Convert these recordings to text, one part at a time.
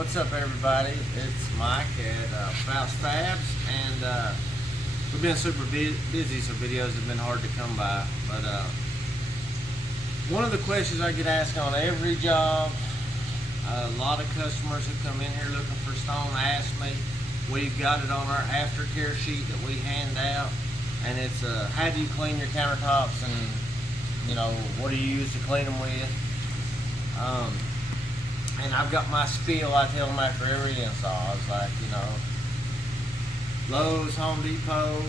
What's up, everybody? It's Mike at FABS, and we've been super busy, so videos have been hard to come by. But one of the questions I get asked on every job, a lot of customers who come in here looking for stone ask me. We've got it on our aftercare sheet that we hand out, and it's how do you clean your countertops, and what do you use to clean them with. And I've got my spiel I tell them after every install. I was like, Lowe's, Home Depot,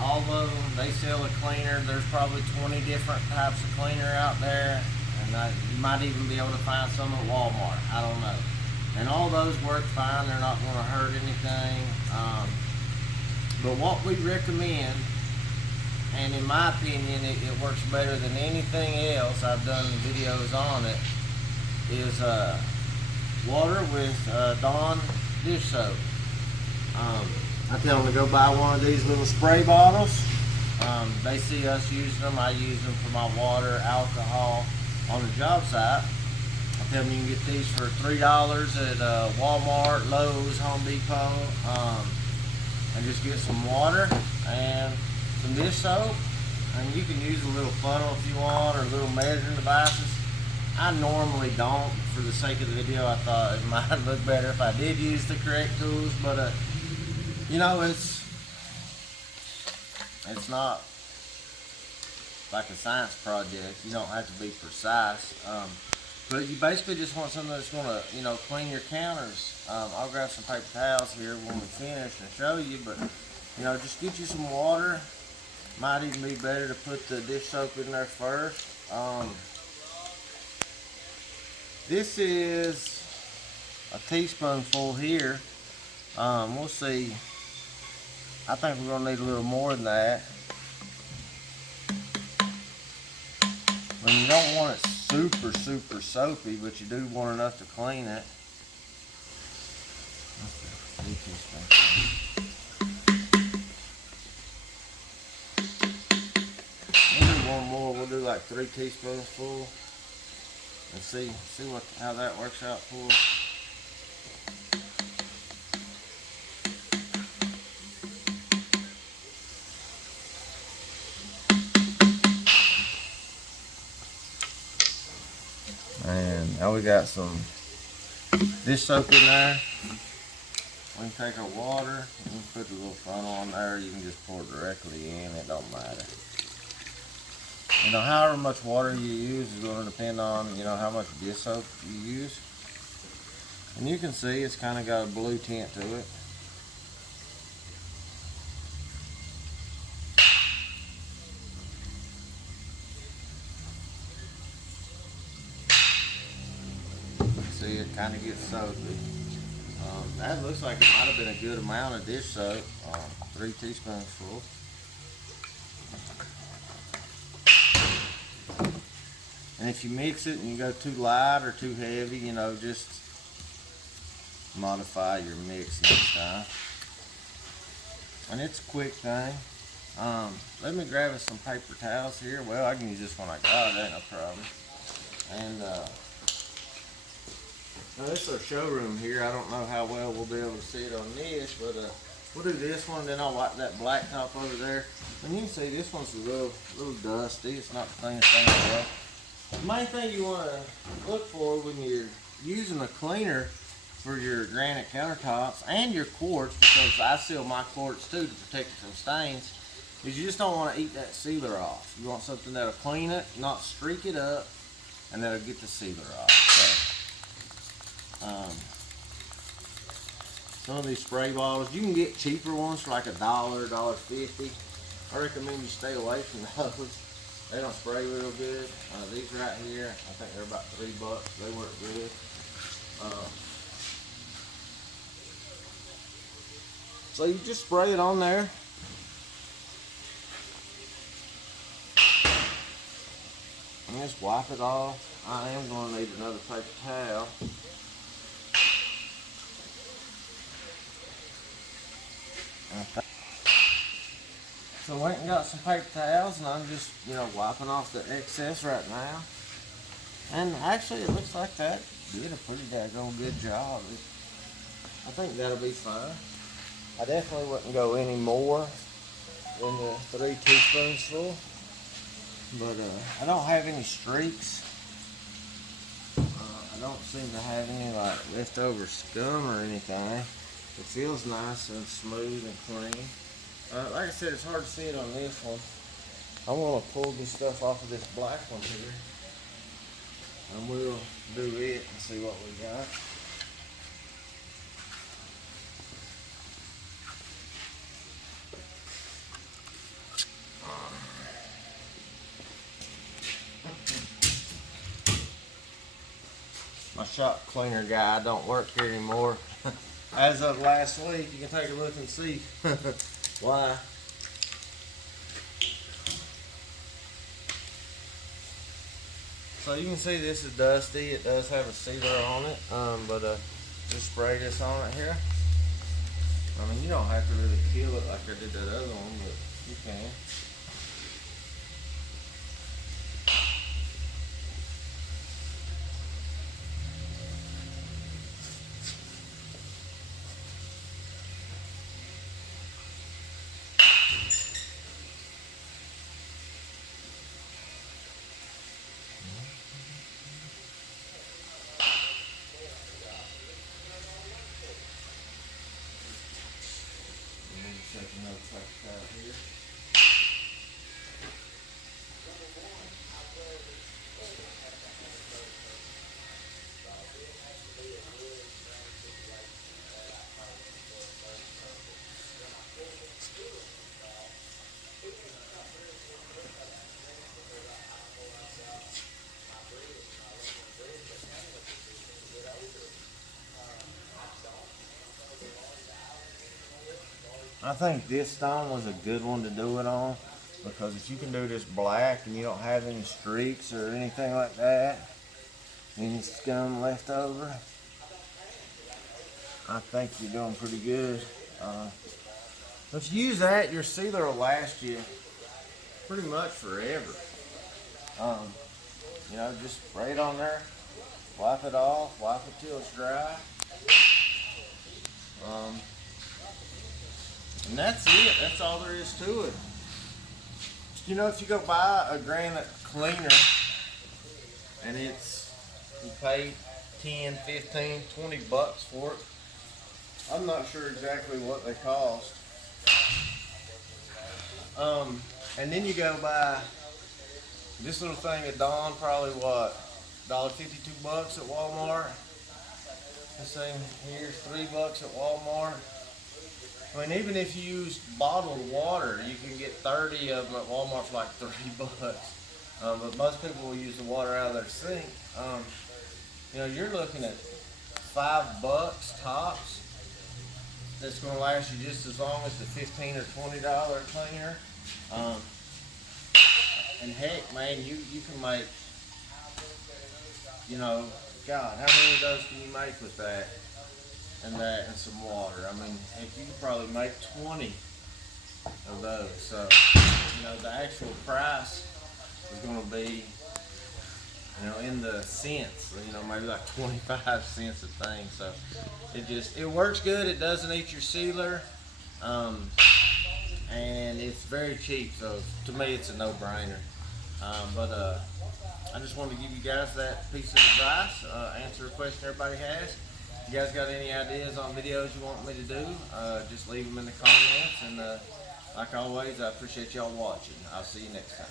all of them, they sell a cleaner. There's probably 20 different types of cleaner out there, and you might even be able to find some at Walmart. I don't know. And all those work fine. They're not going to hurt anything. But what we recommend, and in my opinion, it works better than anything else, I've done videos on it, is water with Dawn dish soap. I tell them to go buy one of these little spray bottles. They see us using them. I use them for my water, alcohol on the job site. I tell them you can get these for $3 at Walmart, Lowe's, Home Depot. And just get some water and some dish soap. And you can use a little funnel if you want, or little measuring devices. I normally don't, for the sake of the video. I thought it might look better if I did use the correct tools, but it's not like a science project. You don't have to be precise, but you basically just want something that's going to clean your counters. I'll grab some paper towels here when we finish and show you, but just get you some water. Might even be better to put the dish soap in there first. This is a teaspoonful here. We'll see. I think we're going to need a little more than that. You don't want it super soapy, but you do want enough to clean it. We'll do one more. We'll do like 3 teaspoons full. And see how that works out for us. And now we got some dish soap in there. We can take our water and put a little funnel on there. You can just pour it directly in. It don't matter. However much water you use is going to depend on, how much dish soap you use. And you can see it's kind of got a blue tint to it. See, it kind of gets soapy. That looks like it might have been a good amount of dish soap. 3 teaspoons full. And if you mix it and you go too light or too heavy, just modify your mix next time. And it's a quick thing. Let me grab us some paper towels here. Well, I can use this one I got, that ain't no problem. And now this is our showroom here. I don't know how well we'll be able to see it on this, but we'll do this one, then I'll wipe that black top over there. And you can see this one's a little dusty. It's not the cleanest thing in the world. The main thing you want to look for when you're using a cleaner for your granite countertops and your quartz, because I seal my quartz too to protect it from stains, is you just don't want to eat that sealer off. You want something that'll clean it, not streak it up, and that'll get the sealer off. So, some of these spray bottles, you can get cheaper ones for like $1, $1.50. I recommend you stay away from those. They don't spray real good. These right here, I think they're about $3. They work good. So you just spray it on there. And just wipe it off. I am going to need another paper towel. So I went and got some paper towels, and I'm just, wiping off the excess right now. And actually it looks like that did a pretty daggone good job. I think that'll be fine. I definitely wouldn't go any more than the 3 teaspoons full. But I don't have any streaks. I don't seem to have any like leftover scum or anything. It feels nice and smooth and clean. Like I said, it's hard to see it on this one. I'm gonna pull this stuff off of this black one here, and we'll do it and see what we got. My shop cleaner guy don't work here anymore. As of last week, you can take a look and see why. So you can see this is dusty. It does have a sealer on it, but just spray this on it here. I mean, you don't have to really kill it like I did that other one, but you can. Take another touch out here. I think this stone was a good one to do it on, because if you can do this black and you don't have any streaks or anything like that, any scum left over, I think you're doing pretty good. If you use that, your sealer will last you pretty much forever. You know, just spray it on there, wipe it off, wipe it till it's dry. And that's it. That's all there is to it. You know, if you go buy a granite cleaner and you pay 10, 15, 20 bucks for it, I'm not sure exactly what they cost. And then you go buy this little thing of Dawn, probably what, $1.50, $2 at Walmart. This thing here's $3 at Walmart. I mean, even if you use bottled water, you can get 30 of them at Walmart for like $3. But most people will use the water out of their sink. You know, you're looking at $5 tops. That's going to last you just as long as the $15 or $20 cleaner. And heck, man, you can make, you know, God, how many of those can you make with that? And that and some water. I mean, heck, you could probably make 20 of those. So, you know, the actual price is going to be, you know, in the cents. You know, maybe like 25 cents a thing. So, it works good. It doesn't eat your sealer, and it's very cheap. So, to me, it's a no-brainer. I just wanted to give you guys that piece of advice. Answer a question everybody has. If you guys got any ideas on videos you want me to do, just leave them in the comments. And like always, I appreciate y'all watching. I'll see you next time.